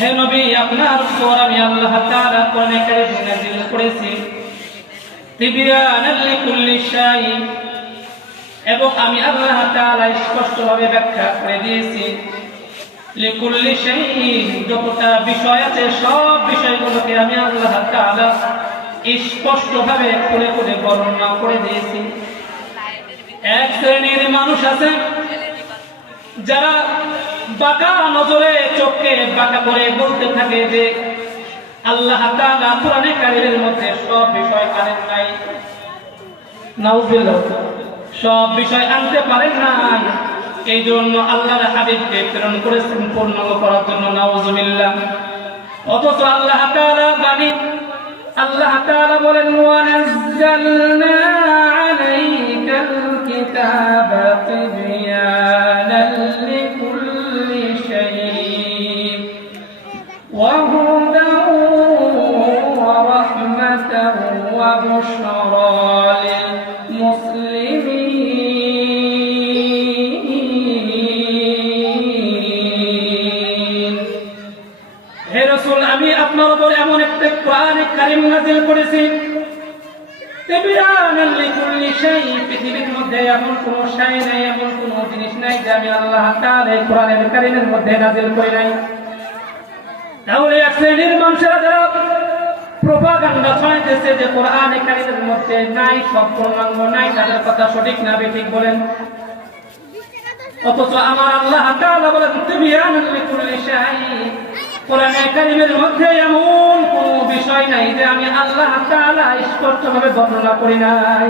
হে নবী, আপনার উপর আমি আল্লাহ তাআলা কোরআনে কারীম নাযিল করেছি তিবয়ানাল লিকুল্লি শাই, এবং আমি আল্লাহ তাআলা স্পষ্টভাবে ব্যাখ্যা করে দিয়েছি লিকুল্লি শাই, যতটা বিষয় আছে সব বিষয়গুলোকে আমি আল্লাহ তাআলা স্পষ্টভাবে খুলে খুলে বর্ণনা করে দিয়েছি। এক শ্রেণীর মানুষ আছে যারা বাঁকা নজরে চোখকে বাঁকা করে বলতে থাকে যে আল্লাহ তাআলা কোরআনে কারীমের মধ্যে সব বিষয় আনেন নাই, নাউযুবিল্লাহ, সব বিষয় আনতে পারেন নাই, এই জন্য আল্লাহর হাবিবকে প্রেরণ করেছেন পূর্ণাঙ্গ করার জন্য, নাউযুবিল্লাহ। অথচ আল্লাহ তাআলা জানেন, আল্লাহ তাআলা বলেন ওয়ানাজ্জালনা আলাইকাল কিতাবা তিবয়ানাল লিকুল্লি শাইইন ওয়া হুদান ওয়া রাহমাতান ওয়া বুশরা লিল মুসলিমিন। হে রাসূল, আমি আপনার উপর এমন একটা কোরআনে কারীম নাযিল করেছি তিবয়ানাল লিকুল্লি শাই, পৃথিবীর মধ্যে এমন কোনো শাই নাই, এমন কোনো জিনিস নাই যে আমি আল্লাহ তাআলা এই কোরআনের কারীমের মধ্যে নাযিল করি নাই। তাহলে এক শ্রেণীর মানুষেরা যারা প্রোপাগান্ডা ছড়াইতেছে যে কোরআনে কারীমের মধ্যে নাই, সব পূর্ণাঙ্গ নাই, তাদের কথা সঠিক না ঠিক বলেন। অথচ আমার আল্লাহ তাআলা বলেন তিবয়ানাল লিকুল্লি শাই, কোরআনে কারীমের মধ্যে এমন কোনো বিষয় নাই যে আমি আল্লাহ তাআলা স্পষ্টভাবে বর্ণনা করি নাই।